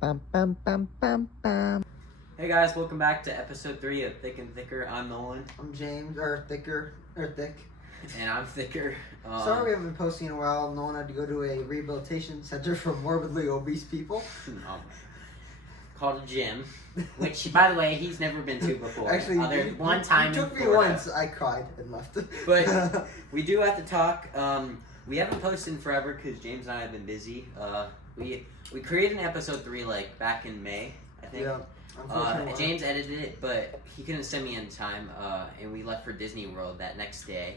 Bum, bum, bum, bum, bum. Hey guys, welcome back to episode 3 of Thick and Thicker. I'm Nolan. I'm James, Thick. And I'm Thicker. Sorry we haven't been posting in a while. Nolan had to go to a rehabilitation center for morbidly obese people. Called a gym, which, by the way, he's never been to before. Actually, one time he took in me Florida. once. I cried and left. But we do have to talk. We haven't posted in forever because James and I have been busy. We created an episode 3 back in May, I think. Yeah. James edited it, but he couldn't send me in time, and we left for Disney World that next day.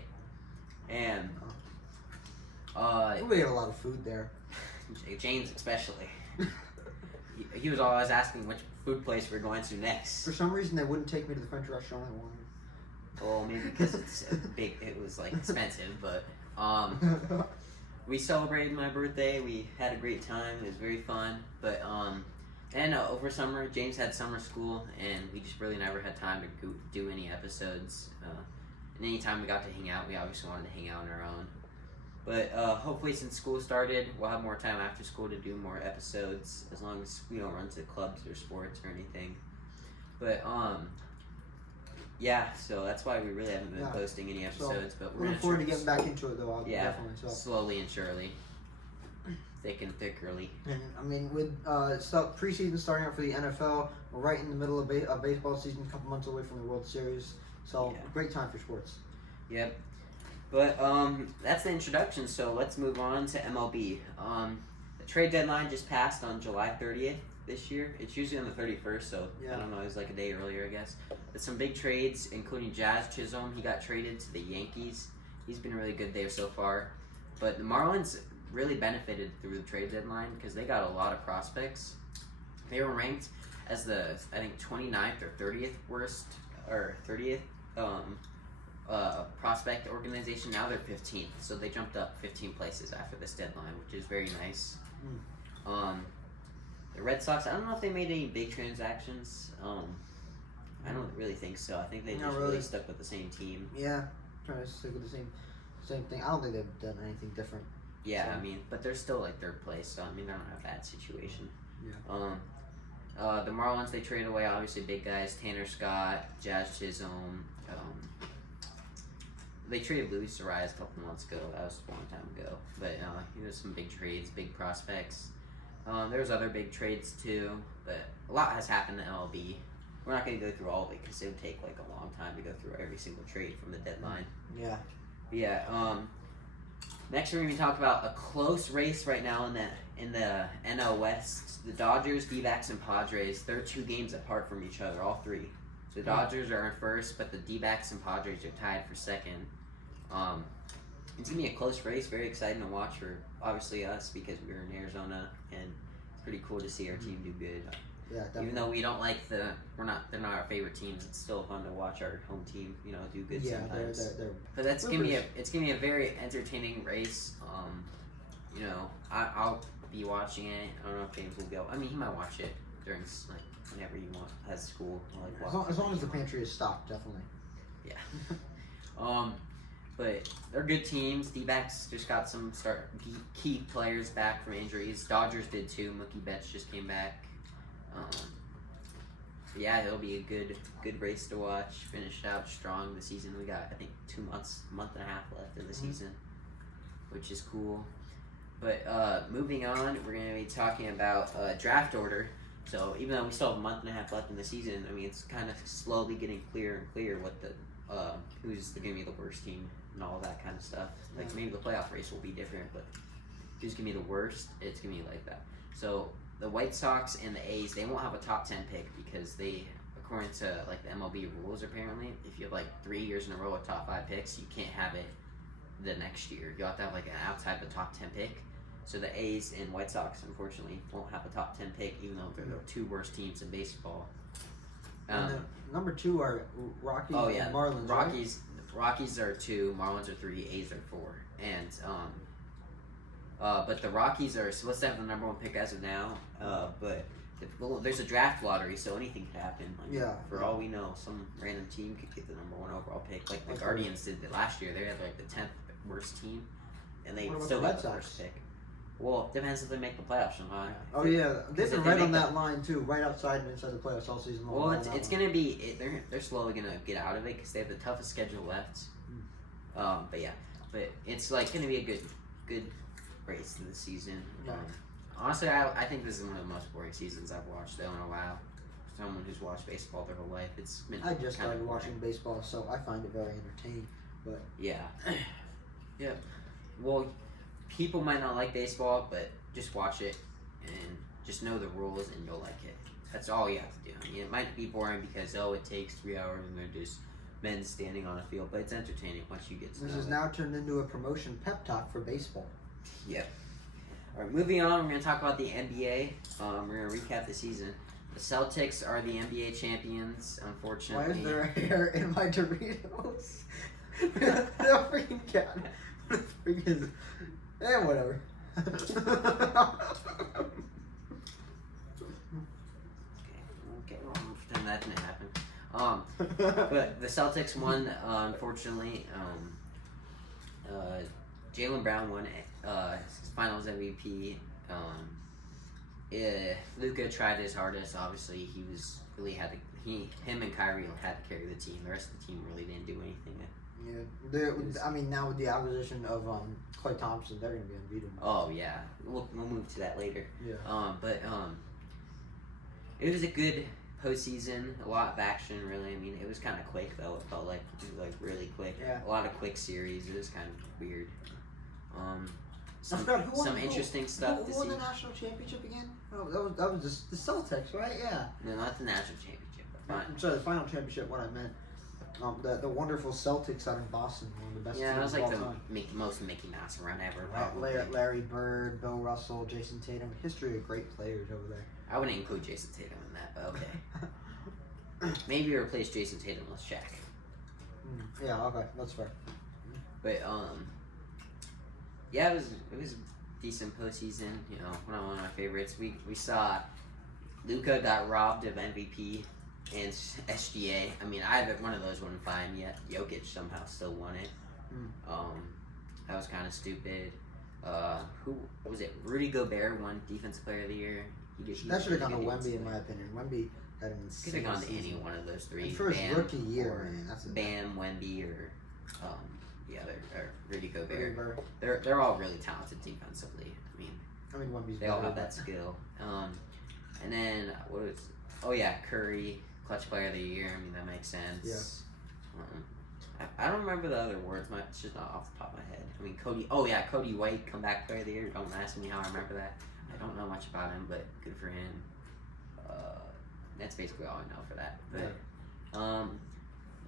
And we ate a lot of food there. James especially. he was always asking which food place we're going to next. For some reason, they wouldn't take me to the French restaurant I wanted. Well, maybe because it's big. It was expensive, but we celebrated my birthday. We had a great time. It was very fun, but and over summer, James had summer school, and we just really never had time to do any episodes. And anytime we got to hang out, we obviously wanted to hang out on our own. But hopefully, since school started, we'll have more time after school to do more episodes, as long as we don't run to clubs or sports or anything. But yeah, so that's why we really haven't been posting any episodes. But we're looking forward to getting back into it, though. Definitely. Slowly and surely. Thick and thickerly. And I mean, with preseason starting out for the NFL, we're right in the middle of baseball season, a couple months away from the World Series. So great time for sports. Yep. But that's the introduction. So let's move on to MLB. The trade deadline just passed on July 30th this year. It's usually on the 31st, so I don't know. It was a day earlier, I guess. But some big trades, including Jazz Chisholm. He got traded to the Yankees. He's been really good there so far. But the Marlins really benefited through the trade deadline because they got a lot of prospects. They were ranked as the, I think, 29th or 30th worst, or 30th prospect organization. Now they're 15th, so they jumped up 15 places after this deadline, which is very nice. The Red Sox, I don't know if they made any big transactions. I don't really think so. I think they just really stuck with the same team. Yeah, trying to stick with the same thing. I don't think they've done anything different. Yeah, so. I mean, but they're still third place, so I mean, they're not in a bad situation. Yeah. The Marlins, they traded away obviously big guys, Tanner Scott, Jazz Chisholm. They traded Luis Arias a couple months ago. That was a long time ago. But some big trades, big prospects. There was other big trades too, but a lot has happened in MLB. We're not going to go through all of it because it would take a long time to go through every single trade from the deadline. Yeah. But yeah. Next, we're going to talk about a close race right now in the NL West. The Dodgers, D-backs, and Padres, they're 2 games apart from each other, all 3. The Dodgers are in first, but the D-backs and Padres are tied for second. It's going to be a close race, very exciting to watch for, obviously, us because we're in Arizona, and it's pretty cool to see our team do good. Yeah, definitely. Even though we don't they're not our favorite teams, it's still fun to watch our home team, do good sometimes. But it's gonna be a very entertaining race. I'll be watching it. I don't know if James will go. I mean, he might watch it during whenever you want as school. As long as the pantry is stocked, definitely. Yeah. But they're good teams. D-backs just got some key players back from injuries. Dodgers did too. Mookie Betts just came back. Yeah, it'll be a good race to watch. Finished out strong the season. We got, I think, 2 months, month and a half left of the season, which is cool. But moving on, we're going to be talking about draft order. So even though we still have a month and a half left in the season, I mean, it's kind of slowly getting clearer and clearer what who's going to be the worst team and all that kind of stuff. Maybe the playoff race will be different, but who's going to be the worst, it's going to be like that. So the White Sox and the A's, they won't have a top 10 pick because they, according to the MLB rules, apparently, if you have 3 years in a row with top 5 picks, you can't have it the next year. You have to have an outside the top 10 pick. So the A's and White Sox, unfortunately, won't have a top 10 pick, even though they're the 2 worst teams in baseball. Number 2 are Rockies and Marlins. Rockies are 2, Marlins are 3, A's are 4, and but the Rockies are supposed to have the number 1 pick as of now. But there's a draft lottery, so anything could happen. For all we know, some random team could get the number 1 overall pick. The Guardians did it last year. They had the 10th worst team, and they still got the first pick. Well, it depends if they make the playoffs or not. Oh yeah, they've been right on the, that line too, right outside and inside the playoffs all season long. Well, it's gonna be they're slowly gonna get out of it because they have the toughest schedule left. But it's like gonna be a good race to the season. Yeah. Honestly, I think this is one of the most boring seasons I've watched though in a while. Someone who's watched baseball their whole life, it's been. I just started watching baseball, so I find it very entertaining. But yeah, yeah. Well, people might not like baseball, but just watch it and just know the rules, and you'll like it. That's all you have to do. I mean, it might be boring because it takes 3 hours and they're just men standing on a field, but it's entertaining once you get to this know is it. now turned into a promotion pep talk for baseball. Yep. All right, moving on, we're going to talk about the NBA. We're going to recap the season. The Celtics are the NBA champions, unfortunately. Why is there hair in my Doritos? The freaking cat. Freaking. Whatever. Okay, well, we'll pretend that didn't happen. But the Celtics won, unfortunately. Jaylen Brown won his Finals MVP. Luka tried his hardest. Obviously, him and Kyrie had to carry the team. The rest of the team really didn't do anything. Yeah, I mean, now with the acquisition of Klay Thompson, they're going to be unbeatable. Oh yeah, we'll move to that later. Yeah. It was a good postseason. A lot of action, really. I mean, it was kind of quick though. It felt like really quick. Yeah. A lot of quick series. It was kind of weird. Some interesting stuff to who won see. the national championship again? Oh, that was just the Celtics, right? Yeah. No, not the national championship. But I'm sorry, the final championship. What I meant. The wonderful Celtics out in Boston, one of the best yeah, it teams was of like all the time. most Mickey Mouse run ever. Larry Bird, Bill Russell, Jason Tatum. History of great players over there. I wouldn't include Jason Tatum in that, but okay. Maybe replace Jason Tatum with Shaq. Yeah, okay, that's fair. But yeah, it was a decent postseason. You know, one of my favorites. We saw Luka got robbed of MVP and SGA. I mean, either one of those wouldn't find yet. Jokic somehow still won it. That was kind of stupid. Who was it? Rudy Gobert won Defensive Player of the Year. That should have gone to Wemby, in my opinion. Wemby had an insane could have gone to season. any one of those three. And for his rookie year, man, that's Bam, Wemby, or the other, or Rudy Gobert. They're all really talented defensively. I mean Wemby's they all have that skill. And then Curry, Clutch Player of the Year. I mean, that makes sense. Yeah. I don't remember the other words. It's just not off the top of my head. I mean, Cody White, Comeback Player of the Year. Don't ask me how I remember that. I don't know much about him, but good for him. That's basically all I know for that. But,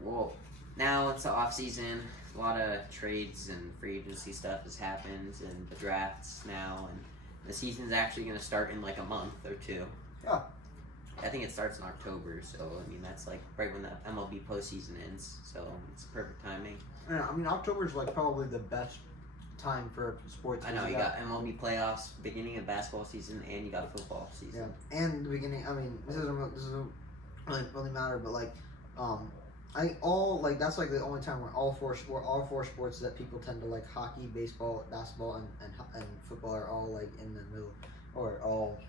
well, now it's the off season. A lot of trades and free agency stuff has happened, and the drafts now, and the season's actually going to start in like a month or two. Yeah. I think it starts in October, so I mean that's like right when the MLB postseason ends, so it's perfect timing. Yeah, I mean October's like probably the best time for sports. I know you got MLB playoffs, beginning of basketball season, and you got a football season. Yeah, and the beginning. I mean, this doesn't really matter, but like, that's like the only time where all four sports that people tend to like: hockey, baseball, basketball, and football are all like in the middle, or all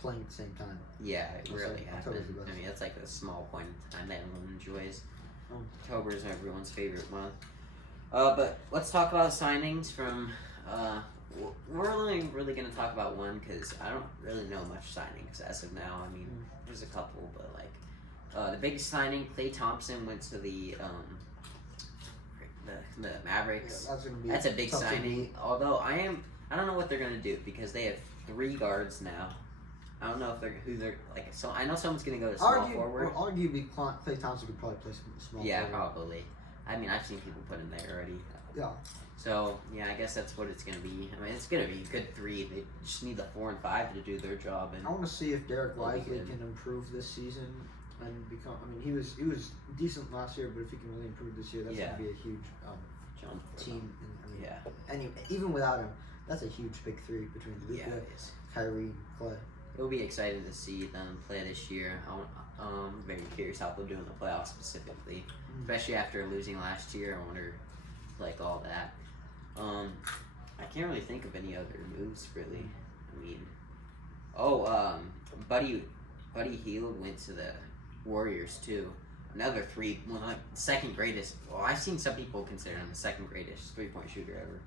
playing at the same time. Yeah, it really happens. I mean, it's like a small point in time that everyone enjoys. October is everyone's favorite month. But let's talk about signings from. We're only really going to talk about one because I don't really know much signings as of now. I mean, there's a couple, but like the biggest signing, Klay Thompson went to the Mavericks. Yeah, that's a big signing. Although I don't know what they're going to do because they have 3 guards now. I don't know who they're like. So I know someone's gonna go to small forward. Well, arguably, Klay Thompson could probably play some small. Yeah, forward. Probably. I mean, I've seen people put him there already. Yeah. So yeah, I guess that's what it's gonna be. I mean, it's gonna be a good 3. They just need the 4 and 5 to do their job. And I want to see if Derek Lively can improve this season and become. I mean, he was decent last year, but if he can really improve this year, that's gonna be a huge team. And even without him, that's a huge big 3 between Luka, Kyrie, Klay. It'll be exciting to see them play this year. I'm very curious how they'll do in the playoffs specifically, especially after losing last year. I wonder, like all that. I can't really think of any other moves really. I mean, Buddy Hield went to the Warriors too. Another second greatest. Well, I've seen some people consider him the second greatest 3-point shooter ever,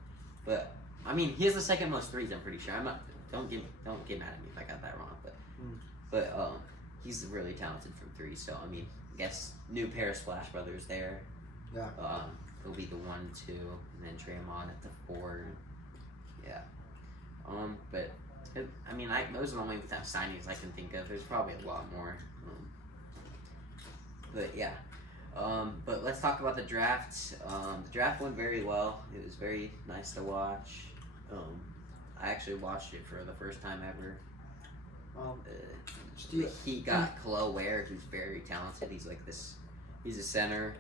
but I mean, he has the second most threes. I'm pretty sure. I'm not. Don't get mad at me if I got that wrong, but he's really talented from three. So I mean, I guess new pair of Splash Brothers there. Yeah. He'll be the 1-2, and then Draymond at the 4. Yeah. But I mean, those are the only signings I can think of. There's probably a lot more. But yeah. But let's talk about the draft. The draft went very well. It was very nice to watch. I actually watched it for the first time ever. He got Khalil Ware, who's very talented. He's like this. He's a center.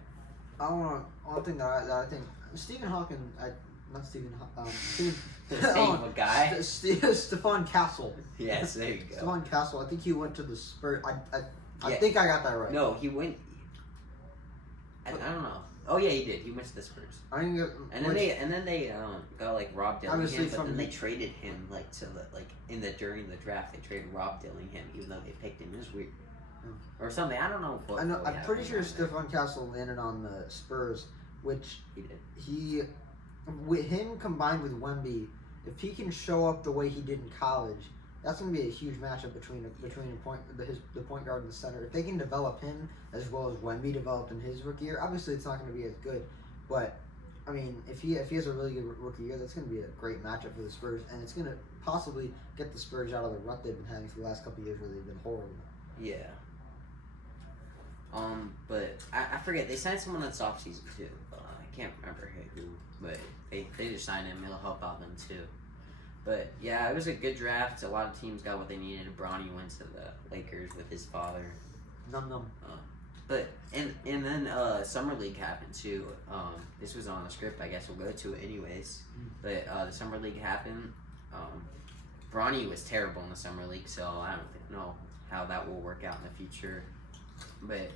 One thing that I think Stephen Hawking, not Stephen. Same guy. Stephon Castle. Yes, there you go. Stephon Castle. I think he went to the Spurs. I think I got that right. No, he went. I don't know. Oh yeah, he did. He went to the Spurs. And then they got like Rob Dillingham, but then they traded him during the draft they traded Rob Dillingham even though they picked him. It was weird. Or something. I don't know. I'm pretty sure Stephon Castle landed on the Spurs, which he did. He, with him combined with Wemby, if he can show up the way he did in college, that's going to be a huge matchup between the point guard and the center. If they can develop him as well as Wemby developed in his rookie year, obviously it's not going to be as good. But I mean, if he has a really good rookie year, that's going to be a great matchup for the Spurs, and it's going to possibly get the Spurs out of the rut they've been having for the last couple of years, where they've been horrible. Yeah. But I forget, they signed someone this offseason too. I can't remember who, but they just signed him. It'll help out them too. But yeah, it was a good draft. A lot of teams got what they needed. Bronny went to the Lakers with his father. Num. But and then Summer League happened too. This was on the script. I guess we'll go to it anyways. But the Summer League happened. Bronny was terrible in the Summer League, so I don't know how that will work out in the future. But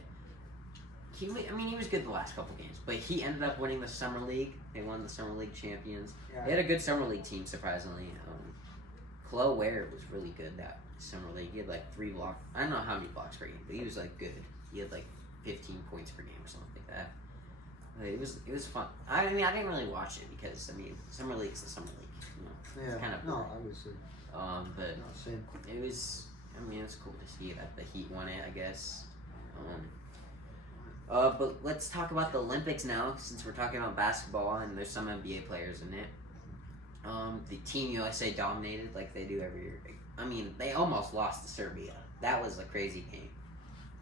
he was good the last couple games. But he ended up winning the Summer League. They won the Summer League champions. Yeah. They had a good Summer League team, surprisingly. Khalil Ware was really good that Summer League. He had like 3 blocks. I don't know how many blocks per game, but he was like good. He had like 15 points per game or something like that. But it was fun. I mean, I didn't really watch it because Summer League is the Summer League. You know? Yeah. It's kind of no, obviously. But it was. I mean, it's cool to see that the Heat won it, I guess. But let's talk about the Olympics now, since we're talking about basketball and there's some NBA players in it. The Team USA dominated like they do every year. I mean, they almost lost to Serbia. That was a crazy game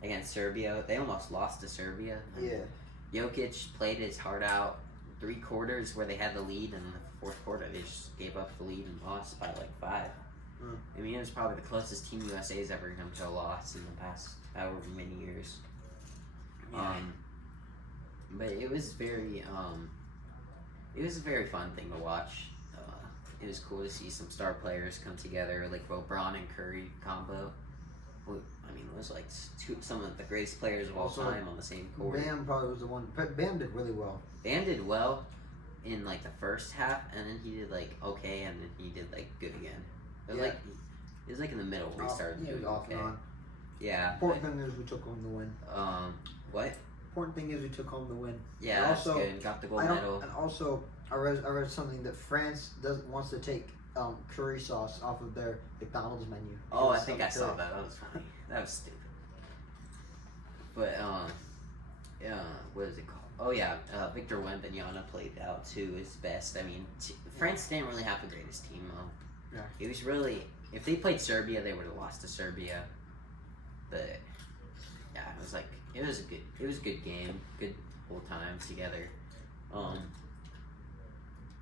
against Serbia. They almost lost to Serbia. Yeah. Jokic played his heart out. 3 quarters where they had the lead, and in the 4th quarter they just gave up the lead and lost by like 5. I mean, it was probably the closest Team USA's ever come to a loss in the past however many years. Yeah. But it was very fun thing to watch. It was cool to see some star players come together, like LeBron and Curry combo. I mean, it was like some of the greatest players of all time on the same court. Bam probably was the one. Bam did really well. Bam did well in like the first half, and then he did like okay, and then he did like good again. It was like in the middle where he started doing okay. Yeah. Important thing is we took home the win. What? Important thing is we took home the win. Yeah, that's good. Got the gold medal. And also, I read something that France wants to take curry sauce off of their McDonald's menu. Oh, I think I saw that. That was funny. That was stupid. But yeah, what is it called? Oh yeah, Victor Wembanyama played out too his best. I mean, France didn't really have the greatest team though. Yeah. It was really, if they played Serbia, they would have lost to Serbia. But yeah, it was a good game, good whole time together.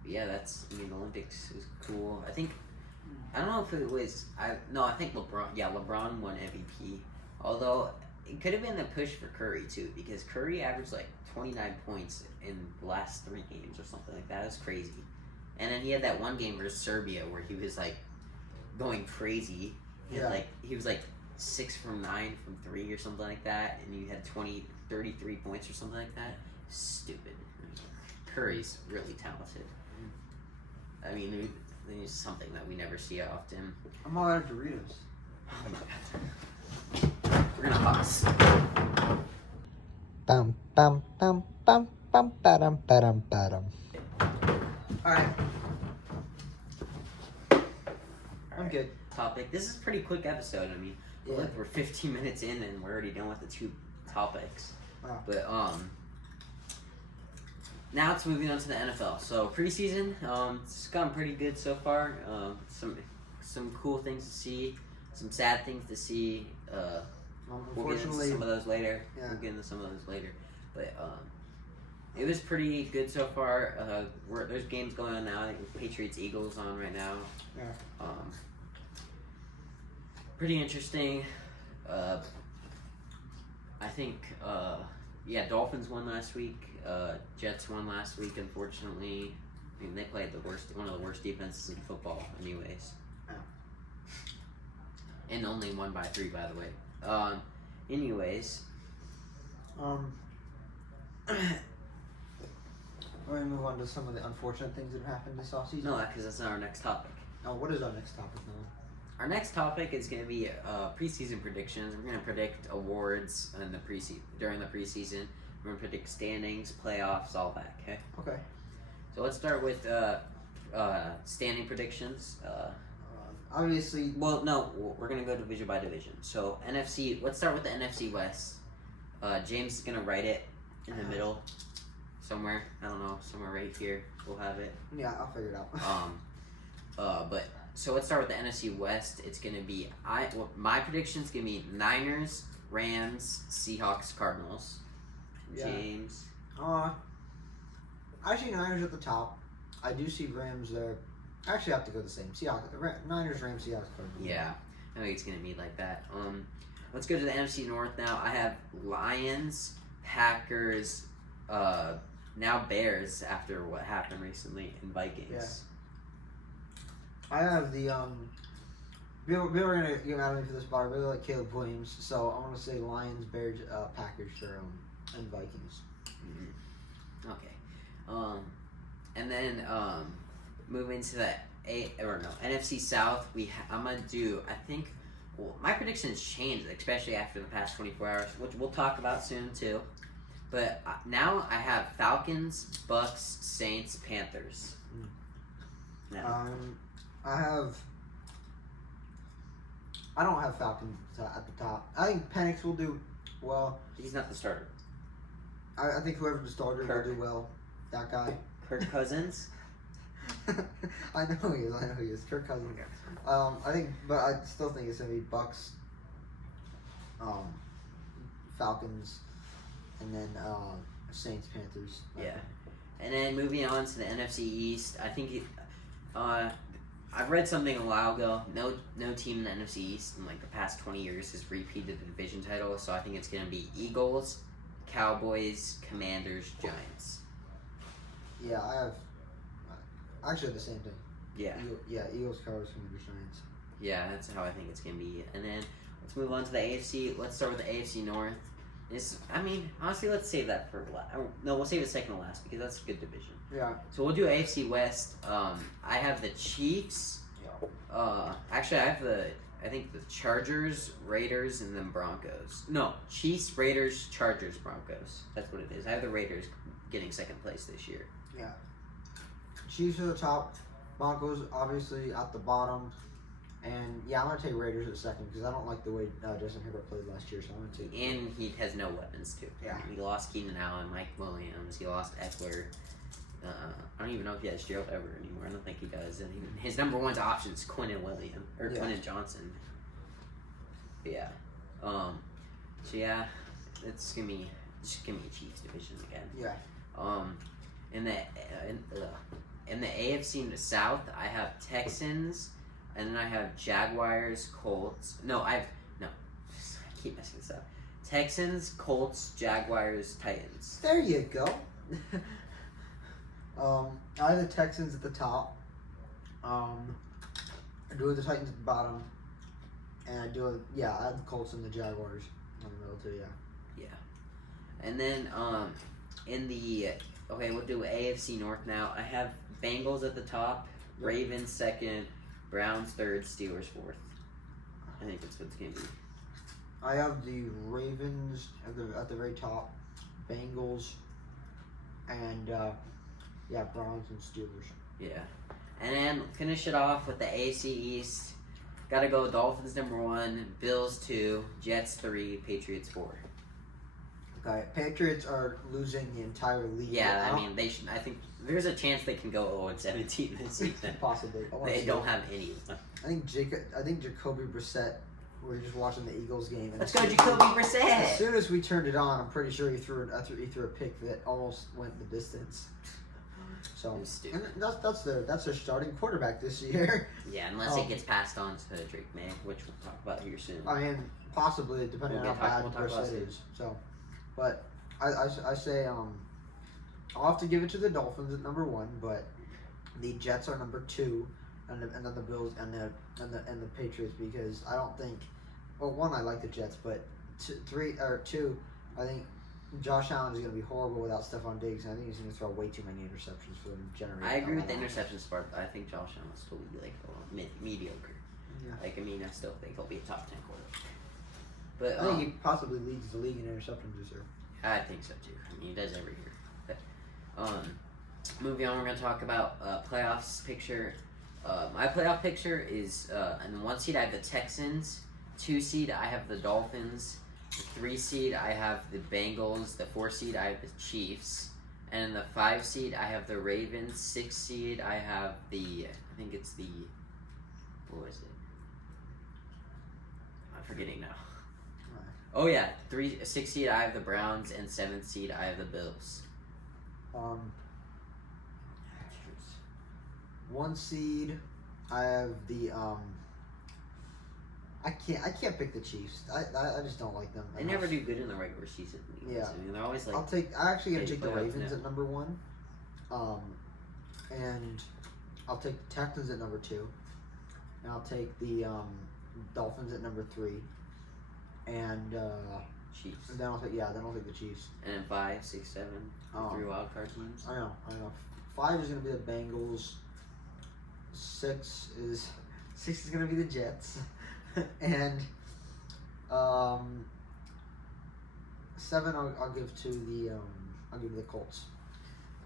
Yeah, the Olympics was cool. I don't know if it was, I think LeBron won MVP. Although, it could have been a push for Curry too, because Curry averaged like 29 points in the last 3 games or something like that. It was crazy. And then he had that one game versus Serbia where he was like going crazy. He was like 6 from 9 from 3 or something like that, and he had 33 points or something like that. Stupid. Curry's really talented. I mean, it's something that we never see often. I'm all out of Doritos. Oh my god. We're gonna pause. Bum bum bum bum bum ba-dum ba-dum ba-dum. Alright. I'm good. Topic. This is a pretty quick episode. I mean, we're 15 minutes in and we're already done with the 2 topics. Wow. But now it's moving on to the NFL. So preseason, it's gone pretty good so far. Some cool things to see, some sad things to see. We'll get into some of those later. Yeah. We'll get into some of those later. But it was pretty good so far. There's games going on now. I think Patriots Eagles on right now. Yeah. Pretty interesting. I think Dolphins won last week. Jets won last week. Unfortunately, I mean they played one of the worst defenses in football, anyways. Yeah. And only won by 3, by the way. Anyways. We're going to move on to some of the unfortunate things that have happened this offseason. No, because that's not our next topic. Oh, what is our next topic now? Our next topic is going to be preseason predictions. We're going to predict awards in the during the preseason. We're going to predict standings, playoffs, all that. Okay. Okay. So let's start with standing predictions. Obviously. Well, no, we're going to go division by division. So NFC. Let's start with the NFC West. James is going to write it in the middle, somewhere. I don't know, somewhere right here. We'll have it. Yeah, I'll figure it out. But. So let's start with the NFC West. It's going to be my prediction's going to be Niners, Rams, Seahawks, Cardinals. Yeah. James. I see Niners at the top. I do see Rams there. I actually have to go the same. Niners, Rams, Seahawks, Cardinals. Yeah, I think it's going to be like that. Let's go to the NFC North now. I have Lions, Packers, now Bears after what happened recently, and Vikings. Yeah. I have the we were gonna get mad at me for this, but I really like Caleb Williams, so I want to say Lions, Bears, Packers, and Vikings. Mm-hmm. Okay, and then moving to the NFC South, I'm gonna do. I think my predictions changed, especially after the past 24 hours, which we'll talk about soon too. But now I have Falcons, Bucks, Saints, Panthers. Now. I don't have Falcons at the top. I think Penix will do well. He's not the starter. I think whoever's the starter will do well. That guy. Kirk Cousins? I know he is. Kirk Cousins. But I still think it's going to be Bucks, Falcons, and then Saints, Panthers. Yeah. And then moving on to the NFC East, I think I've read something a while ago. No team in the NFC East in like the past 20 years has repeated the division title, so I think it's going to be Eagles, Cowboys, Commanders, Giants. Yeah, I have actually the same thing. Yeah. Eagles, Cowboys, Commanders, Giants. Yeah, that's how I think it's going to be. And then let's move on to the AFC. Let's start with the AFC North. Honestly, let's save that for last. No, we'll save it second to last because that's a good division. Yeah. So we'll do AFC West. I have the Chiefs. Yeah. Actually, I think the Chargers, Raiders, and then Broncos. No, Chiefs, Raiders, Chargers, Broncos. That's what it is. I have the Raiders getting second place this year. Yeah. Chiefs at the top, Broncos obviously at the bottom. And I'm gonna take Raiders at second because I don't like the way Justin Herbert played last year. So I'm gonna take. And he has no weapons too. Yeah. He lost Keenan Allen, Mike Williams. He lost Eckler. I don't even know if he has Gerald Everett anymore. I don't think he does. And his number one option is Quinnen Williams or Quinnen Johnson. But yeah. So yeah, it's gonna be Chiefs division again. Yeah. In the AFC in the South, I have Texans. And then I have Jaguars, Colts. I keep messing this up. Texans, Colts, Jaguars, Titans. There you go. I have the Texans at the top. I do have the Titans at the bottom. And I have the Colts and the Jaguars in the middle too, Yeah. And then we'll do AFC North now. I have Bengals at the top, Ravens second, Browns third, Steelers fourth. I think that's what it's gonna be. I have the Ravens at the very top, Bengals, and Browns and Steelers. Yeah, and then finish it off with the AFC East. Gotta go Dolphins number 1, Bills 2, Jets 3, Patriots 4. Okay, Patriots are losing the entire league. Yeah, I mean they should. I think there's a chance they can go 0-17 this season. Possibly. They don't have any. I think Jacoby Brissett. We were just watching the Eagles game. And Let's go, Jacoby Brissett. As soon as we turned it on, I'm pretty sure he threw a pick that almost went the distance. So and that's their starting quarterback this year. Yeah, unless it gets passed on to Drake May, which we'll talk about here soon. I mean, possibly depending on how bad Brissett is. So, but I say I'll have to give it to the Dolphins at number 1, but the Jets are number 2, and then the Bills and the Patriots, because I don't think. Well, 1, I like the Jets, but 2, I think Josh Allen is going to be horrible without Stephon Diggs, and I think he's going to throw way too many interceptions for them to generate. I agree with the interceptions part, but I think Josh Allen will still be like mediocre. Yeah. Like, I mean, I still think he'll be a top 10 quarterback. But I think he possibly leads the league in interceptions this year. I think so too. I mean, he does every year. But, moving on, we're going to talk about playoffs picture. My playoff picture is in the 1 seed I have the Texans, 2 seed I have the Dolphins, the 3 seed I have the Bengals, the 4 seed I have the Chiefs, and in the 5 seed I have the Ravens, 6 seed I have what is it? I'm forgetting now. Oh yeah, 6 seed I have the Browns, and 7th seed I have the Bills. 1 seed I have the I can't pick the Chiefs. I just don't like them. They never do good in the regular season. Yeah, I mean, they're always like. I actually gonna take the Ravens at number 1, and I'll take the Texans at number 2, and I'll take the Dolphins at number 3, and Chiefs. And then I'll take the Chiefs. And then 5, 6, 7, 3 wild card teams. I know. 5 is gonna be the Bengals. 6 is gonna be the Jets. And 7 I'll give to the Colts.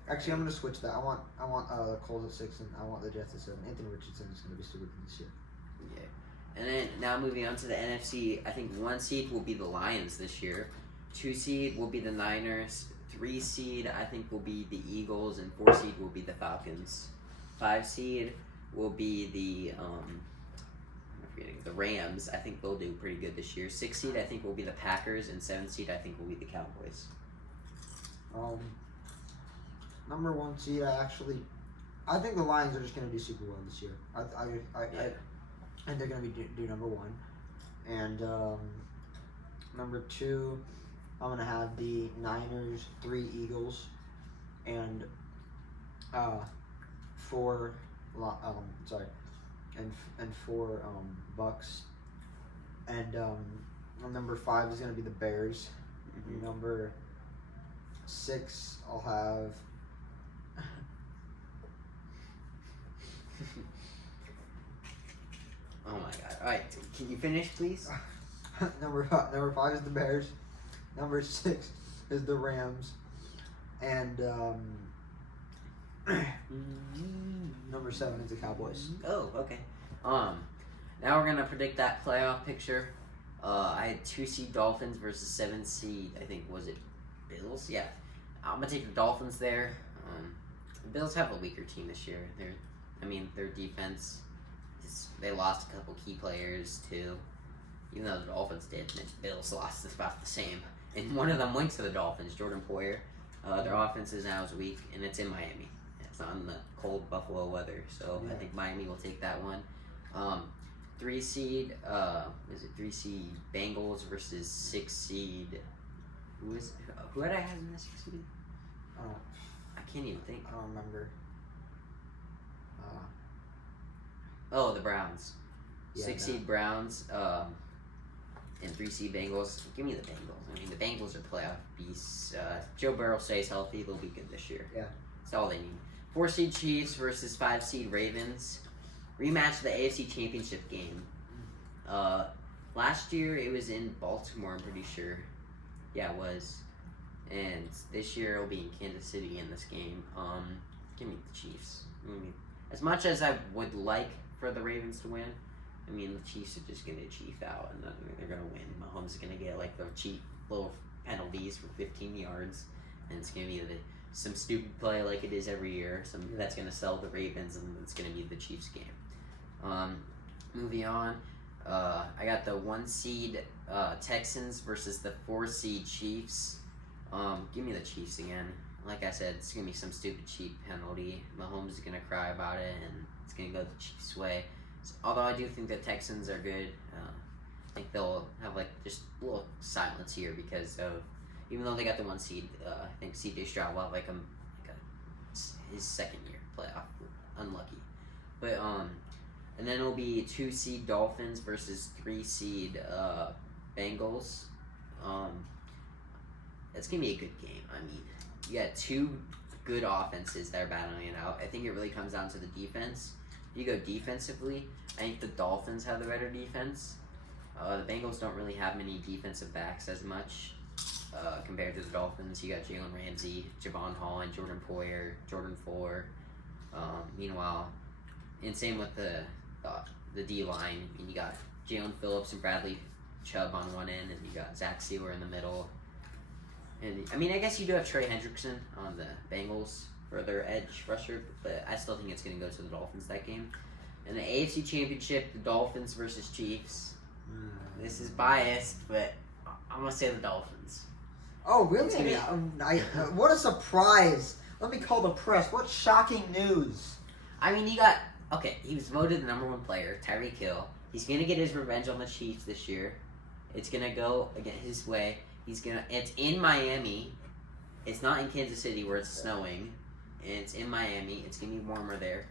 Actually, I'm gonna switch that. I want the Colts at 6, and I want the Jets at 7. Anthony Richardson is gonna be super good this year. Yeah. And then now moving on to the NFC, I think 1 seed will be the Lions this year. 2 seed will be the Niners. 3 seed I think will be the Eagles, and 4 seed will be the Falcons. 5 seed will be the Rams. I think they'll do pretty good this year. 6 seed I think will be the Packers, and 7 seed I think will be the Cowboys. Number 1 seed I think the Lions are just going to do super well this year. I think they're going to do number 1, and number 2 I'm going to have the Niners, 3 Eagles, and 4 Bucks, and number 5 is going to be the Bears. Mm-hmm. Number 6 I'll have oh my god. Alright, can you finish please? Number 5 is the Bears, number 6 is the Rams, and number 7 is the Cowboys. Oh, okay. Now we're gonna predict that playoff picture. I had 2 seed Dolphins versus 7 seed. I think was it Bills? Yeah, I'm gonna take the Dolphins there. The Bills have a weaker team this year. Their defense they lost a couple key players too. Even though the Dolphins did, the Bills lost about the same. And one of them went to the Dolphins, Jordan Poyer. Their offense is now weak, and it's in Miami. It's on the cold Buffalo weather, so yeah. I think Miami will take that one. 3 seed, 3 seed Bengals versus 6 seed. Who had I had in the 6 seed? I can't even think. I don't remember. The Browns. 6 seed Browns, and 3 seed Bengals. Give me the Bengals. I mean, the Bengals are playoff beasts. Joe Burrow stays healthy, they'll be good this year. Yeah. That's all they need. 4 seed Chiefs versus 5 seed Ravens. Rematch of the AFC Championship game. Last year it was in Baltimore, I'm pretty sure. Yeah, it was. And this year it'll be in Kansas City in this game. Give me the Chiefs. As much as I would like for the Ravens to win, I mean, the Chiefs are just going to chief out, and they're going to win. Mahomes is going to get, like, the cheap little penalties for 15 yards, and it's going to be some stupid play like it is every year. That's going to sell the Ravens, and it's going to be the Chiefs game. Moving on, I got the 1 seed Texans versus the 4 seed Chiefs. Give me the Chiefs again. Like I said, it's going to be some stupid cheap penalty. Mahomes is going to cry about it, and it's going to go the Chiefs' way. Although I do think the Texans are good, I think they'll have just a little silence here because of, even though they got the 1 seed, I think C.J. Stroud will have his second year playoff. Unlucky, but and then it'll be 2 seed Dolphins versus 3 seed Bengals. It's gonna be a good game. I mean, you got 2 good offenses that are battling it out. I think it really comes down to the defense. You go defensively, I think the Dolphins have the better defense. The Bengals don't really have many defensive backs as much compared to the Dolphins. You got Jalen Ramsey, Javon Holland, Jordan Poyer, Jordan Fuller. Meanwhile, and same with the D-line. I mean, you got Jalen Phillips and Bradley Chubb on one end, and you got Zach Sealer in the middle. And I mean, I guess you do have Trey Hendrickson on the Bengals for their edge rusher, but I still think it's going to go to the Dolphins that game. In the AFC Championship, the Dolphins versus Chiefs. This is biased, but I'm going to say the Dolphins. Oh, really? What a surprise. Let me call the press. What shocking news. I mean, he was voted the number 1 player, Tyreek Hill. He's going to get his revenge on the Chiefs this year. It's going to go his way. It's in Miami. It's not in Kansas City where it's snowing. And it's in Miami. It's going to be warmer there.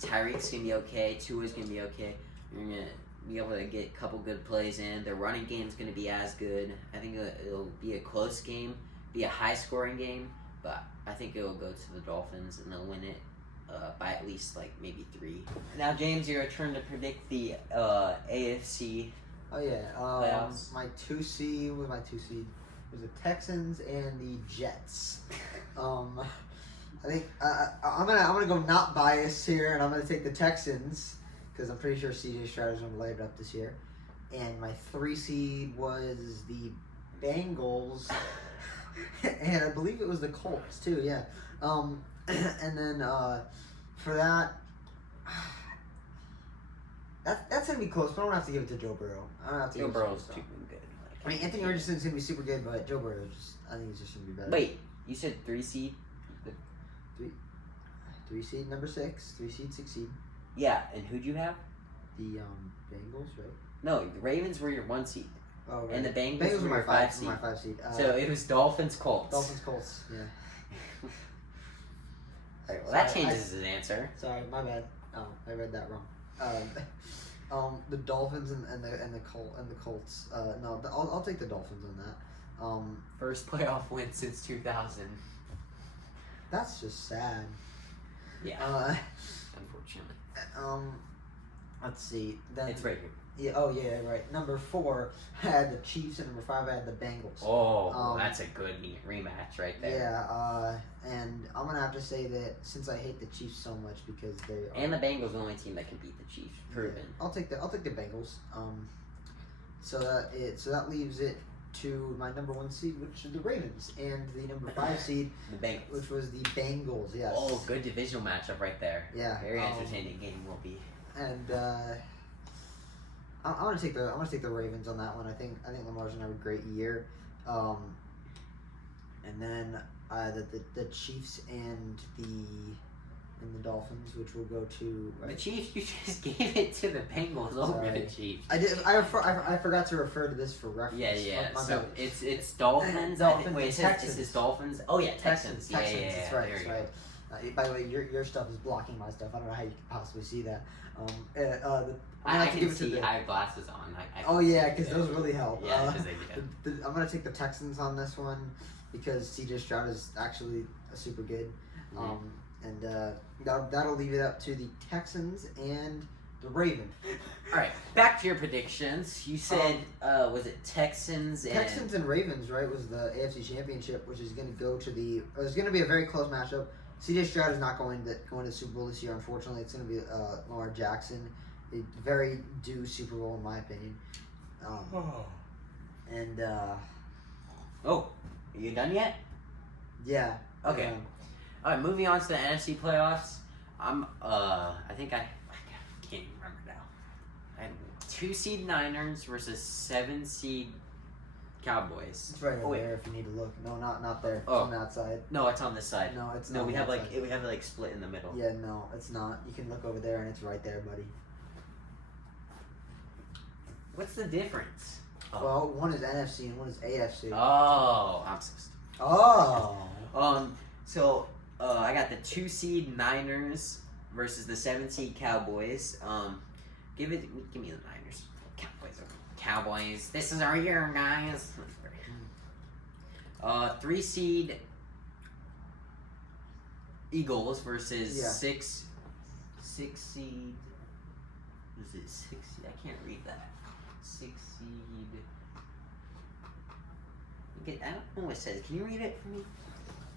Tyreek's going to be okay. Tua's going to be okay. You're going to be able to get a couple good plays in. Their running game's going to be as good. I think it'll be a close game, be a high-scoring game, but I think it'll go to the Dolphins, and they'll win it by at least, maybe 3. Now, James, your turn to predict the AFC Oh, yeah. playoffs. My 2 seed was the Texans and the Jets. I think I'm gonna go not biased here, and I'm gonna take the Texans because I'm pretty sure C.J. Stroud is gonna light it up this year. And my 3 seed was the Bengals, and I believe it was the Colts too. Yeah. And then for that, that's gonna be close, but I don't have to give it to Joe Burrow. Joe Burrow's too good. I mean, Anthony Richardson's gonna be super good, but Joe Burrow I think he's just gonna be better. Wait, you said 3 seed? 3 seed, number 6. 3 seed, 6 seed. Yeah, and who'd you have? The Bengals, right? No, the Ravens were your 1 seed. Oh, right. And the Bengals were your 5 seed. My 5 seed. So it was Dolphins, Colts. Dolphins, Colts. Yeah. Alright, well, that changes his answer. Sorry, my bad. Oh, I read that wrong. The Dolphins and the Colts. No, I'll take the Dolphins on that. First playoff win since 2000. That's just sad. Yeah. Unfortunately. Let's see. Then, it's right here. Yeah. Oh yeah. Right. Number 4 I had the Chiefs, and number 5 I had the Bengals. Oh, that's a good rematch right there. Yeah. And I'm gonna have to say that since I hate the Chiefs so much because they are, and the Bengals are the only team that can beat the Chiefs. Proven. Yeah, I'll take the Bengals. So that leaves it to my number 1 seed, which is the Ravens, and the number 5 seed, the Bengals, which was the Bengals. Yes. Oh, good divisional matchup right there. Yeah. Very entertaining game will be. And I'm gonna take the Ravens on that one. I think Lamar's gonna have a great year. And then the Chiefs and the Dolphins, which will go to the Chiefs. You just gave it to the Bengals over the Chiefs. I forgot to refer to this for reference. Yeah. So it's Dolphins. Wait, Texans. It's Dolphins. Oh yeah, Texans. Yeah. That's right. That's right. By the way, your stuff is blocking my stuff. I don't know how you can possibly see that. I can see. I have glasses on. Because those really help. Yeah, because they do. I'm gonna take the Texans on this one because C.J. Stroud is actually super good. And that'll leave it up to the Texans and the Ravens. All right, back to your predictions. You said, was it Texans and Ravens, right? Was the AFC Championship, which is going to go to the. It's going to be a very close matchup. C.J. Stroud is not going to the Super Bowl this year, unfortunately. It's going to be Lamar Jackson, a very due Super Bowl in my opinion. are you done yet? Yeah. Okay. All right, moving on to the NFC playoffs. I think I can't even remember now. I had 2-seed Niners versus 7-seed Cowboys. It's right over there if you need to look. No, not there. It's Oh. on that side. No, it's on this side. No, it's No, not. we have side. we have like split in the middle. Yeah, no, it's not. You can look over there and it's right there, buddy. What's the difference? Well, one is NFC and one is AFC. Oh, I'm so stupid. Oh. So I got the 2-seed Niners versus the 7-seed Cowboys. Give me the Niners. Cowboys. This is our year, guys. 3-seed Eagles versus 6 seed. Is it 6 seed? I can't read that. 6 seed. Okay, I don't know what it says. Can you read it for me?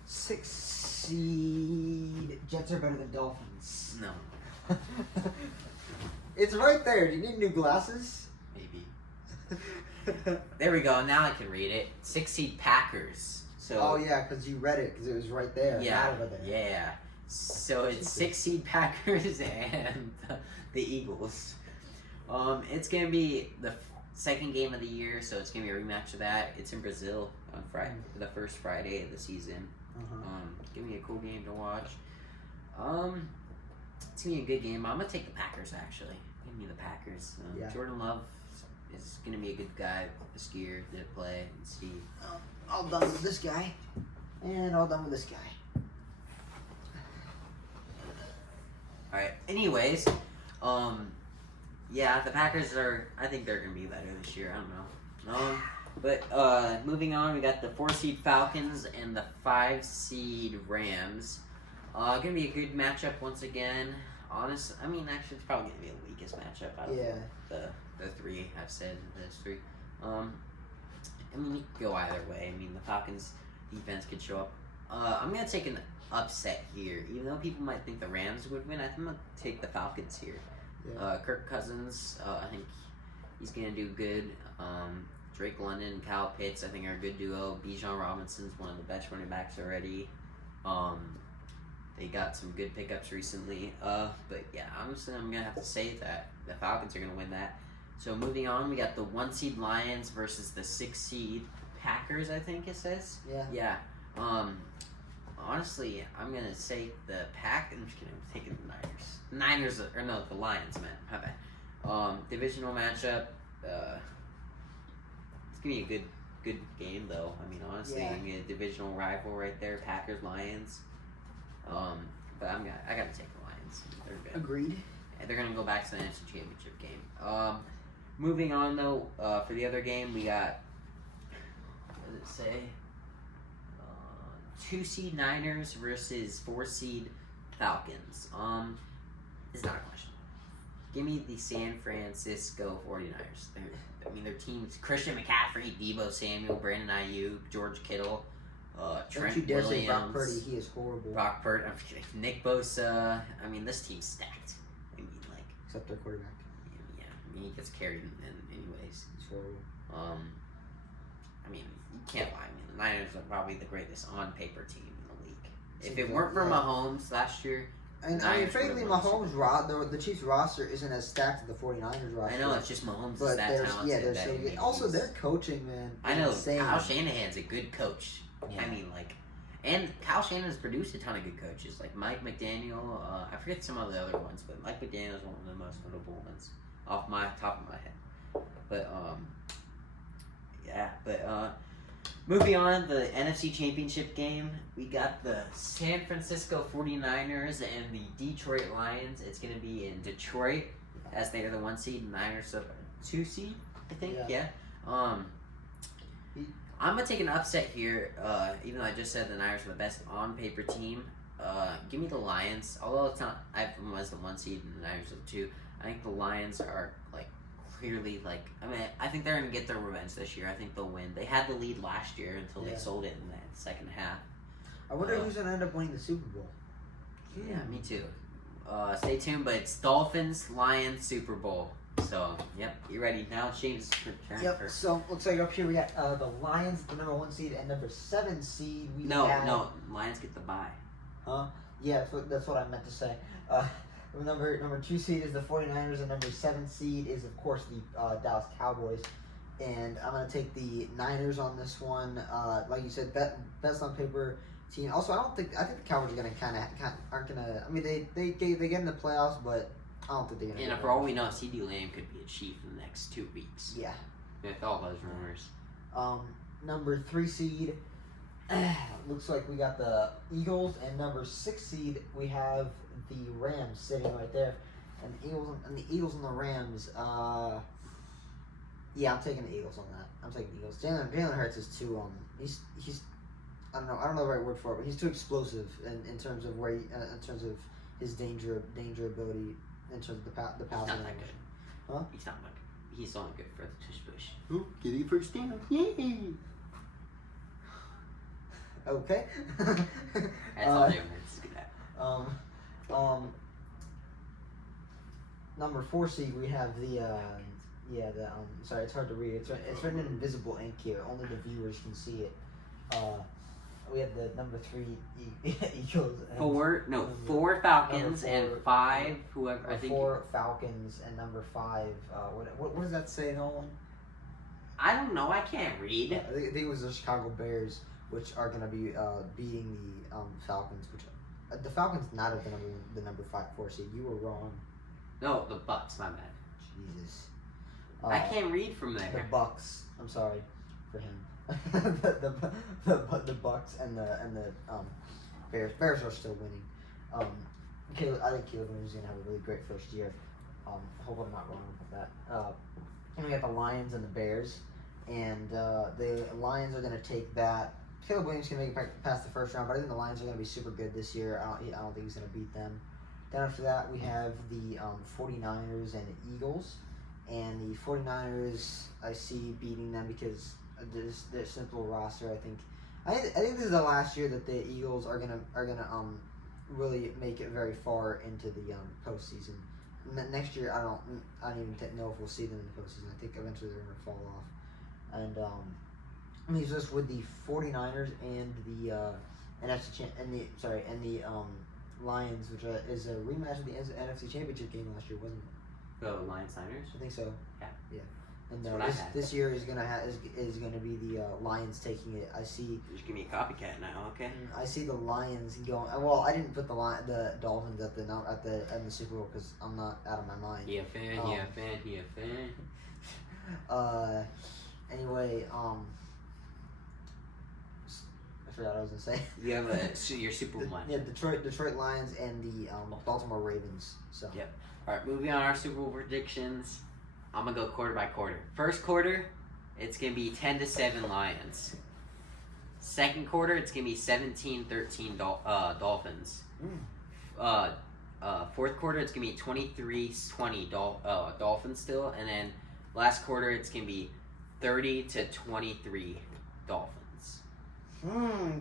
6 seed. Jets are better than Dolphins. No. It's right there. Do you need new glasses? Maybe. There we go. Now I can read it. 6 seed Packers. So. Oh yeah, because you read it because it was right there. Yeah. Not over there. Yeah. So it's 6 seed Packers and the Eagles. It's gonna be the second game of the year, so it's gonna be a rematch of that. It's in Brazil on Friday, the first Friday of the season. Give me a cool game to watch. It's gonna be a good game. I'm gonna take the Packers actually. Give me the Packers. Jordan Love is gonna be a good guy this year to play and see. All done with this guy, and all done with this guy. All right. Anyways, yeah, the Packers are. I think they're gonna be better this year. I don't know. But moving on, we got the 4-seed Falcons and the 5-seed Rams. Gonna be a good matchup once again. Actually, it's probably gonna be the weakest matchup out of the three I've said. There's three. It could go either way. The Falcons defense could show up. I'm gonna take an upset here, even though people might think the Rams would win. I'm gonna take the Falcons here. Yeah. Kirk Cousins, I think he's gonna do good. Drake London and Kyle Pitts, I think, are a good duo. Bijan Robinson's one of the best running backs already. They got some good pickups recently. But yeah, honestly, I'm gonna have to say that the Falcons are gonna win that. So moving on, we got the 1-seed Lions versus the 6-seed Packers, I think it says. Yeah. Honestly, I'm gonna say the I'm just kidding. I'm taking the Niners. The Lions, man. My bad. Divisional matchup. It's gonna be a good game, though. Honestly, a divisional rival right there. Packers, Lions. But I gotta take the Lions. They're good. Agreed. And they're gonna go back to the NFC Championship game. Moving on though, for the other game we got. What does it say? 2-seed Niners versus 4-seed Falcons. It's not a question. Give me the San Francisco 49ers. Their team's Christian McCaffrey, Deebo Samuel, Brandon Ayuk, George Kittle, Trent Don't you dare Williams. say Brock Purdy. He is horrible. Brock Purdy. I'm kidding. Nick Bosa. This team's stacked. Except their quarterback. Yeah. He gets carried anyways. He's horrible. You can't lie. The Niners are probably the greatest on-paper team in the league. If it weren't for Mahomes last year, and frankly, Mahomes' the Chiefs roster isn't as stacked as the 49ers roster. I know, it's just Mahomes but is that talented. Yeah, they're so good. Also, their coaching, man. I know. Insane. Kyle Shanahan's a good coach. Yeah. And Kyle Shanahan's produced a ton of good coaches, like Mike McDaniel. I forget some of the other ones, but Mike McDaniel's one of the most notable ones off my top of my head. But moving on, the NFC Championship game, we got the San Francisco 49ers and the Detroit Lions. It's going to be in Detroit, as they are the 1-seed, and Niners are 2-seed, I think. Yeah. I'm going to take an upset here, even though I just said the Niners are the best on-paper team. Give me the Lions. Although it's not, I have them as the 1 seed and the Niners are the 2. I think the Lions are like clearly like. I mean, I think they're gonna get their revenge this year. I think they'll win. They had the lead last year until they sold it in the second half. I wonder who's gonna end up winning the Super Bowl. Yeah, me too. Stay tuned, but it's Dolphins Lions Super Bowl. So, yep, you ready now? James, turn. Yep. So looks like up here we got the Lions, the number 1 seed, and number 7 seed. No, Lions get the bye. Huh? Yeah, that's what I meant to say. Number 2 seed is the 49ers, and number 7 seed is of course the Dallas Cowboys. And I'm gonna take the Niners on this one. Like you said, best on paper team. Also, I think the Cowboys are gonna aren't gonna. I mean, they get in the playoffs, but I don't think they're gonna. And for all we know, CD Lamb could be a Chief in the next 2 weeks. Yeah. With all those rumors. Number 3 seed. Looks like we got the Eagles, and number 6 seed we have the Rams sitting right there, and the Eagles and the Rams. Yeah, I'm taking the Eagles on that. I'm taking the Eagles. Jalen Hurts is too he's I don't know the right word for it, but he's too explosive in terms of where in terms of his danger ability in terms of the passing. He's not that good. Huh? He's not good. He's only good for the tush push. Ooh, getting a first down. Yay! Okay. That's all Jalen Hurts is good at. Number 4 seed we have sorry, it's hard to read. It's written in invisible ink here. Only the viewers can see it. We have the number 3 Eagles. And 4 Falcons and 5 whoever. I think 4 Falcons and number 5. What does that say, Nolan? I don't know. I can't read. I think it was the Chicago Bears, which are going to be beating the Falcons. Which the Falcons not have the number 4 seed. You were wrong. No, the Bucks. My bad. Jesus. I can't read from there. The Bucks. I'm sorry for him. the Bucks and the Bears. Bears are still winning. I think Caleb Williams is gonna have a really great first year. Hope I'm not wrong about that. And we got the Lions and the Bears, and the Lions are gonna take that. Caleb Williams can make it past the first round, but I think the Lions are gonna be super good this year. I don't think he's gonna beat them. Then after that, we have the 49ers and the Eagles. And the 49ers, I see beating them because their simple roster. I think this is the last year that the Eagles are gonna really make it very far into the postseason. Next year, I don't even know if we'll see them in the postseason. I think eventually they're gonna fall off. And leaves us with the 49ers and the Lions, which is a rematch of the NFC Championship game last year, wasn't it? The Lions-Niners? I think so. Yeah. And this year is gonna be the Lions taking it. I see. Just give me a copycat now, okay? I see the Lions going. Well, I didn't put the Dolphins at the Super Bowl because I'm not out of my mind. He a fan. Anyway, I forgot what I was gonna say. You have your Super Bowl. Yeah, Detroit Lions and the Baltimore Ravens. So. Yep. All right, moving on our Super Bowl predictions. I'm gonna go quarter by quarter. First quarter, it's gonna be 10-7 Lions. Second quarter, it's gonna be 17-13 Dolphins. Fourth quarter, it's gonna be 23-20 Dolphins still, and then last quarter, it's gonna be 30-23 Dolphins.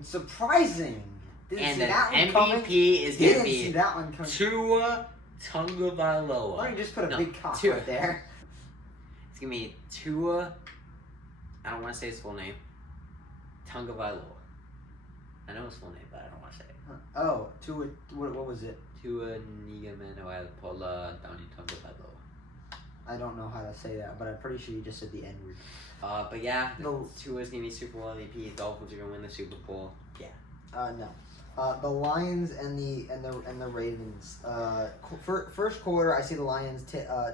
Surprising. And the MVP is gonna be that one Tua Tagovailoa. Why don't you just put a big cock right there? It's gonna be Tua. I don't want to say his full name. Tagovailoa. I know his full name, but I don't want to say it. Oh, Tua. What was it? Tua Tagovailoa Downing Tagovailoa. I don't know how to say that, but I'm pretty sure you just said the N word. But yeah, Tua's gonna be Super Bowl MVP. Dolphins are gonna win the Super Bowl. Yeah. No. The Lions and the Ravens. First quarter, I see the Lions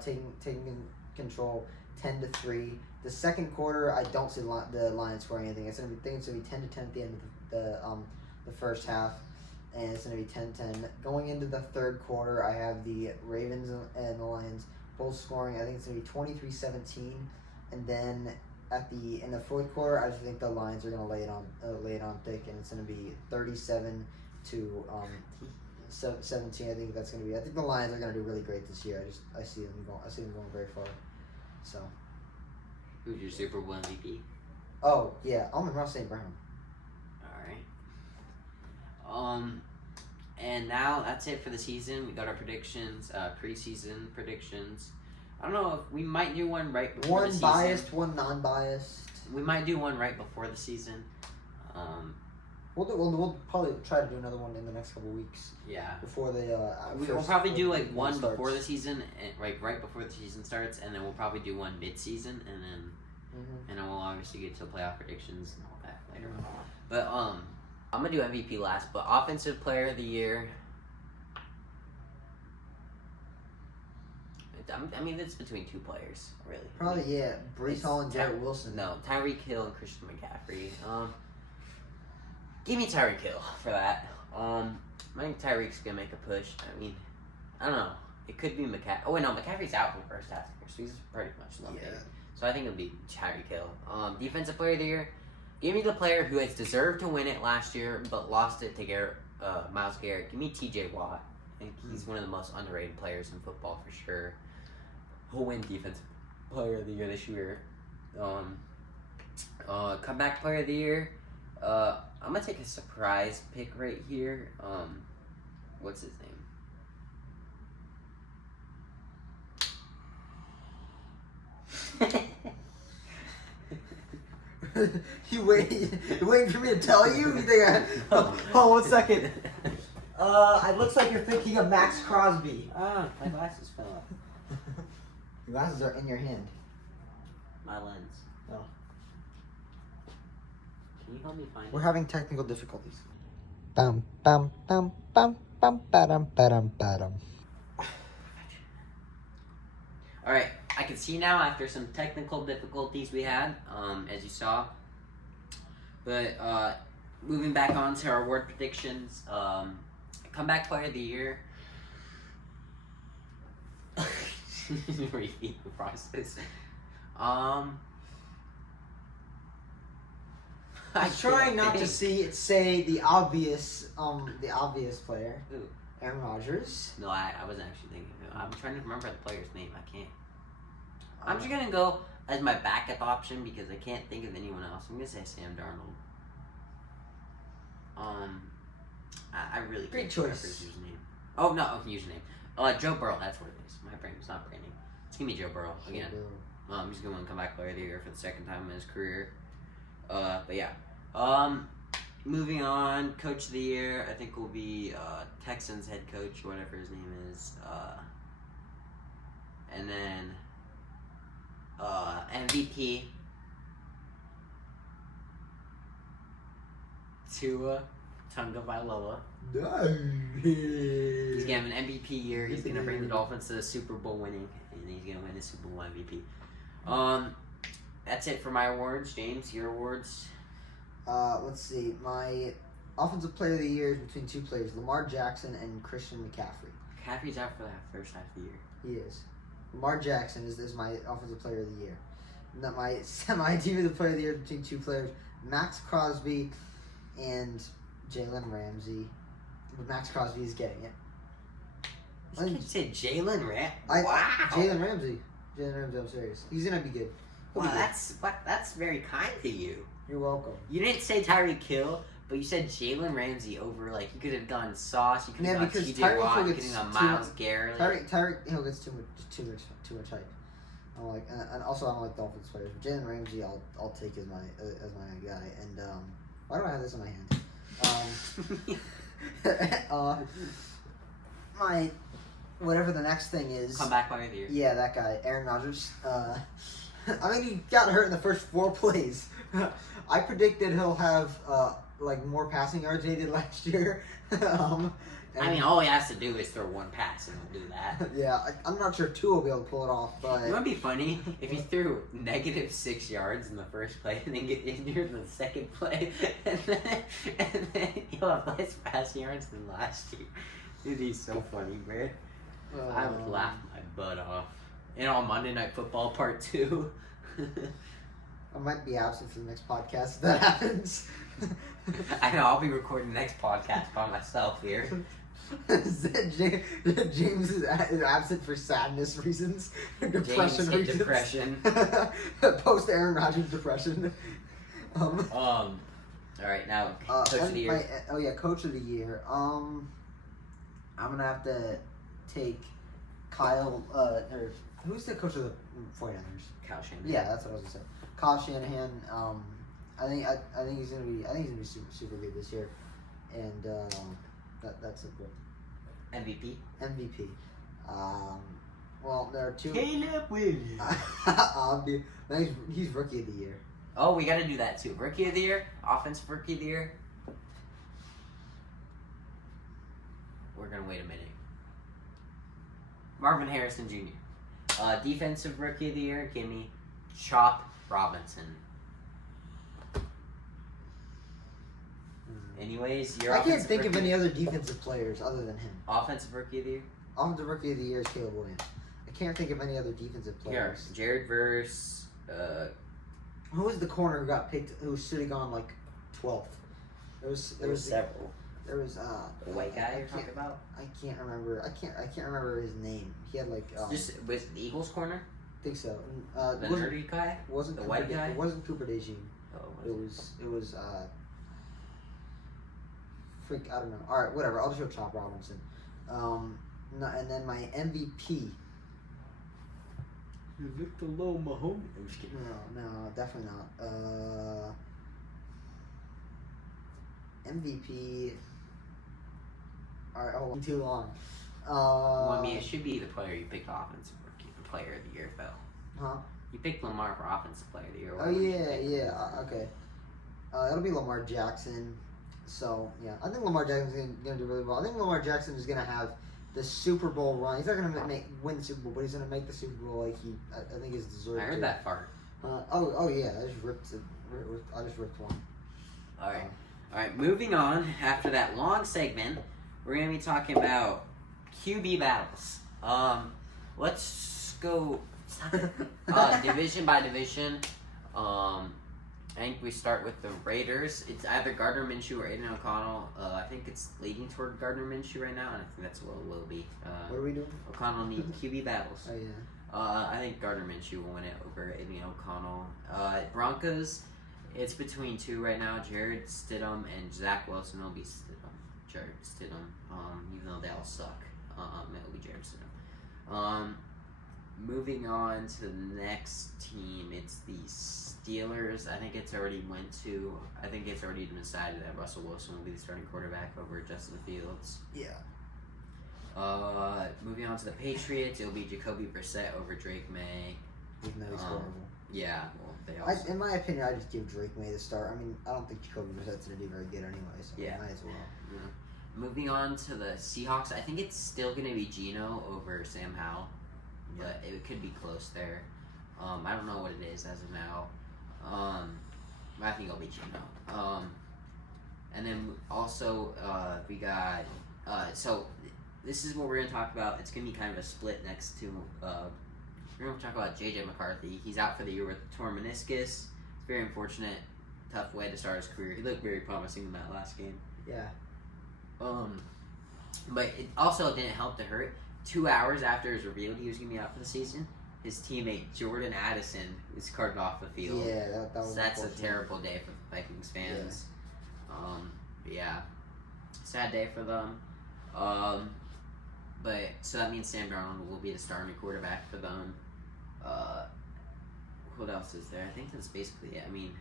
taking control, 10-3. The second quarter, I don't see the Lions scoring anything. I think it's gonna be 10-10 at the end of the first half, and it's gonna be 10-10. Going into the third quarter, I have the Ravens and the Lions both scoring. I think it's gonna be 23-17, and then in the fourth quarter, I just think the Lions are gonna lay it on thick, and it's gonna be 37-24 to 17. I think that's going to be. I think the Lions are going to do really great this year. I see them going very far. So. Who's your Super Bowl MVP? Oh yeah, Amon-Ra St. Brown. All right. And now that's it for the season. We got our predictions, preseason predictions. I don't know if we might do one right before the season. One biased, one non-biased. We might do one right before the season. We'll probably try to do another one in the next couple weeks. Yeah. Before the we'll probably do like one before the season, right before the season starts, and then we'll probably do one mid-season, and then we'll obviously get to playoff predictions and all that later on. But I'm gonna do MVP last, but Offensive Player of the Year. I mean, it's between two players, really. Probably, yeah. Breece Hall and Garrett Wilson. No, Tyreek Hill and Christian McCaffrey. Give me Tyreek Hill for that. I think Tyreek's gonna make a push. I mean, I don't know. It could be McCaffrey. Oh wait, no, McCaffrey's out for the first half of the year, so he's pretty much lucky. Yeah. So I think it'll be Tyreek Hill. Defensive Player of the Year. Give me the player who has deserved to win it last year, but lost it to Myles Garrett. Give me T.J. Watt. I think he's one of the most underrated players in football for sure. He'll win Defensive Player of the Year this year. Comeback Player of the Year. I'm gonna take a surprise pick right here. What's his name? You waiting for me to tell you? You think oh, 1 second. It looks like you're thinking of Max Crosby. Ah, my glasses fell off. Your glasses are in your hand. My lens. Oh. Can you help me find it? We're having technical difficulties. Bum bum bum bum bum ba-dum ba-dum ba-dum. All right, I can see now after some technical difficulties we had, as you saw. But moving back on to our award predictions, comeback player of the year. Repeat the process. I'm trying not to say the obvious player. Who? Aaron Rodgers. No, I wasn't actually thinking. I'm trying to remember the player's name. I can't. I'm just gonna go as my backup option because I can't think of anyone else. I'm gonna say Sam Darnold. I really great can't choice. remember his username. Oh no, username. Joe Burrow. That's what it is. My brain's not braining. It's gonna be Joe Burrow again. He's gonna win comeback player of the year for the second time in his career. But yeah. Moving on, coach of the year, I think will be Texans head coach, whatever his name is. And then MVP Tua Tagovailoa. He's gonna have an MVP year. He's gonna bring the Dolphins to the Super Bowl winning, and he's gonna win the Super Bowl MVP. That's it for my awards. James, your awards. Let's see. My offensive player of the year is between two players, Lamar Jackson and Christian McCaffrey. McCaffrey's out for that first half of the year. He is. Lamar Jackson is my offensive player of the year. My defensive player of the year is between two players, Max Crosby and Jalen Ramsey. But Max Crosby is getting it. You said Jalen Ramsey? Wow. Jalen Ramsey, I'm serious. He's going to be good. Wow, that's very kind to you. You're welcome. You didn't say Tyreek Hill, but you said Jalen Ramsey over, like, you could have gone Sauce, you could have gone T.J. Watt, you could have gone Myles Garrett. Tyreek Hill gets too much hype. I don't like, and also I don't like Dolphins players. But Jalen Ramsey, I'll take as my guy. And why do I have this in my hand? My whatever the next thing is. Comeback player of the year. Yeah, that guy, Aaron Rodgers. I mean, he got hurt in the first 4 plays. I predicted he'll have like more passing yards than he did last year. I mean, all he has to do is throw one pass and he'll do that. Yeah, I'm not sure Tua will be able to pull it off, but... It would be funny if he threw -6 yards in the first play and then get injured in the second play, and then he'll have less passing yards than last year. It'd be so funny, man. I would laugh my butt off. And on Monday Night Football Part 2. I might be absent for the next podcast if that happens. I know, I'll be recording the next podcast by myself here. James is absent for sadness reasons. Depression James reasons. depression. Post Aaron Rodgers depression. Alright, now, Coach of the Year. Coach of the Year. I'm gonna have to take Kyle, or who's the coach of the 49ers? Kyle Shanahan. Yeah, that's what I was gonna say. Kyle Shanahan. I think he's gonna be super good this year, and that's a good MVP. Well, there are two. Caleb Williams. He's Rookie of the Year. Oh, we gotta do that too. Rookie of the Year, Offensive Rookie of the Year. We're gonna wait a minute. Marvin Harrison Jr. Defensive Rookie of the Year, give me Chop Robinson. Anyways, I can't think of any other defensive players other than him. Offensive Rookie of the Year? Offensive Rookie of the Year is Caleb Williams. I can't think of any other defensive players. Here, Jared Verse. Who was the corner who got picked? Who was sitting on like 12th? There was several. There was the white guy you're talking about? I can't remember. I can't remember his name. He had like just was the Eagles corner? I think so. The nerdy guy? Wasn't the Cooper white guy? It wasn't Cooper DeJean. Oh, it was I don't know. All right, whatever. I'll just go Chop Robinson. And then my MVP. Victor Low Mahoney. I'm just kidding. No, definitely not. MVP. All right, hold on. Too long. Well, I mean, it should be the player you picked offensive player of the year, though. Huh? You picked Lamar for offensive player of the year. Oh yeah. Okay. It'll be Lamar Jackson. So yeah, I think Lamar Jackson's gonna do really well. I think Lamar Jackson is gonna have the Super Bowl run. He's not gonna win the Super Bowl, but he's gonna make the Super Bowl like I think is deserved. I heard that part. Oh yeah, I just ripped one. All right. Moving on. After that long segment, we're gonna be talking about QB battles. Let's go division by division. I think we start with the Raiders. It's either Gardner Minshew or Aiden O'Connell. I think it's leading toward Gardner Minshew right now, and I think that's what it will be. What are we doing? O'Connell need QB battles. Oh, yeah. I think Gardner Minshew will win it over Aiden O'Connell. Broncos, it's between two right now, Jared Stidham and Zach Wilson. It'll be Jared Stidham, even though they all suck. It'll be Jared Stidham. Moving on to the next team, it's the Steelers. I think it's already been decided that Russell Wilson will be the starting quarterback over Justin Fields. Yeah. Moving on to the Patriots, it'll be Jacoby Brissett over Drake May. Even though he's horrible. Yeah, well, they also... in my opinion, I just give Drake May the start. I mean, I don't think Jacoby Brissett's going to do very good anyway, so yeah. Might as well. Yeah. Moving on to the Seahawks, I think it's still going to be Geno over Sam Howell, but it could be close there. I don't know what it is as of now. I think it'll be Geno. And then also we got so this is what we're gonna talk about. It's gonna be kind of a split next to we're gonna talk about JJ McCarthy. He's out for the year with a torn meniscus. It's very unfortunate, tough way to start his career. He looked very promising in that last game. Yeah. But it also didn't help to hurt. 2 hours after it was revealed he was gonna be out for the season, his teammate Jordan Addison was carted off the field. Yeah, that was. So that's a terrible day for Vikings fans. Yeah. Sad day for them. But so that means Sam Darnold will be the starting quarterback for them. What else is there? I think that's basically it. I mean,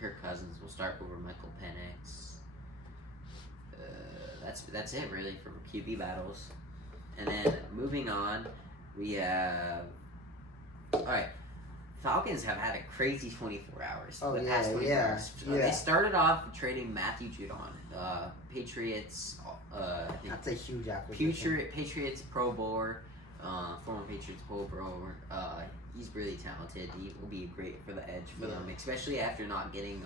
Kirk Cousins will start over Michael Penix. That's it really for QB battles. And then moving on, we have Falcons have had a crazy 24 hours. Oh, the past 24 hours. They started off trading Matthew Judon. Patriots. That's a huge acquisition. Patriots Pro Bowler, former Patriots Pro Bowler. He's really talented. He will be great for the edge for them, especially after not getting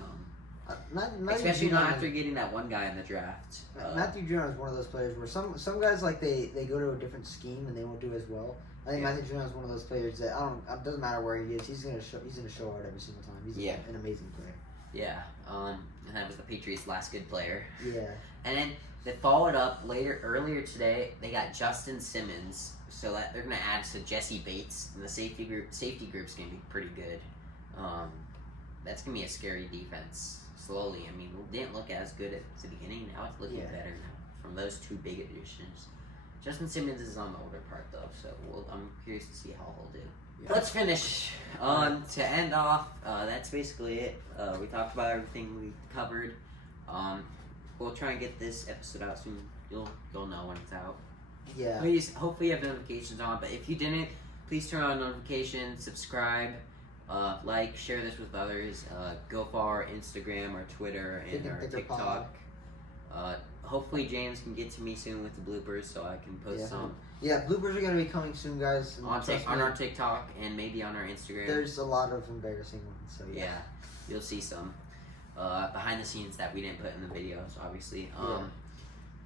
after getting that one guy in the draft. Matthew Judon is one of those players where some guys like they go to a different scheme and they won't do as well. I think Matthew Judon is one of those players that it doesn't matter where he is, he's gonna show out every single time. He's an amazing player. Yeah. And that was the Patriots' last good player. Yeah. And then they followed up earlier today. They got Justin Simmons, so that they're gonna add to Jesse Bates, and the safety group's gonna be pretty good. That's gonna be a scary defense. Slowly, I mean, it didn't look as good at the beginning. Now it's looking better now from those two big additions. Justin Simmons is on the older part though, so I'm curious to see how he'll do. Yeah. Let's finish. To end off, that's basically it. We talked about everything we covered. We'll try and get this episode out soon. You'll know when it's out. Yeah. Please, hopefully you have notifications on. But if you didn't, please turn on notifications, subscribe, like, share this with others. Go follow our Instagram, our Twitter, and our TikTok. Hopefully James can get to me soon with the bloopers so I can post some. Yeah, bloopers are going to be coming soon, guys. On our TikTok and maybe on our Instagram. There's a lot of embarrassing ones, so yeah. You'll see some behind the scenes that we didn't put in the videos, obviously.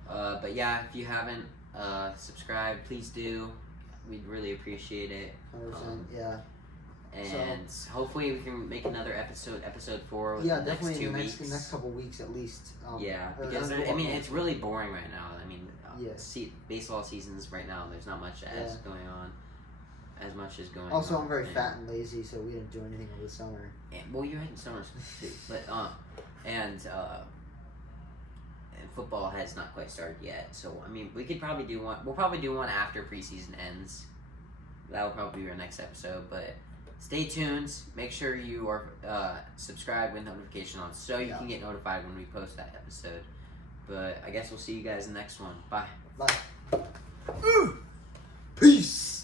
But yeah, if you haven't subscribed, please do. We'd really appreciate it. 100%, yeah. And hopefully we can make another episode 4 within the next 2 weeks. The next couple weeks at least. Because it's really boring right now. I mean, baseball seasons right now, there's not much going on. As much as going on. Also, I'm very fat and lazy, so we didn't do anything over the summer. Well, you had summer school too, but and football has not quite started yet. So I mean, we could probably do one. We'll probably do one after preseason ends. That will probably be our next episode, but. Stay tuned. Make sure you are subscribed with notification on so you can get notified when we post that episode. But I guess we'll see you guys in the next one. Bye. Bye. Peace.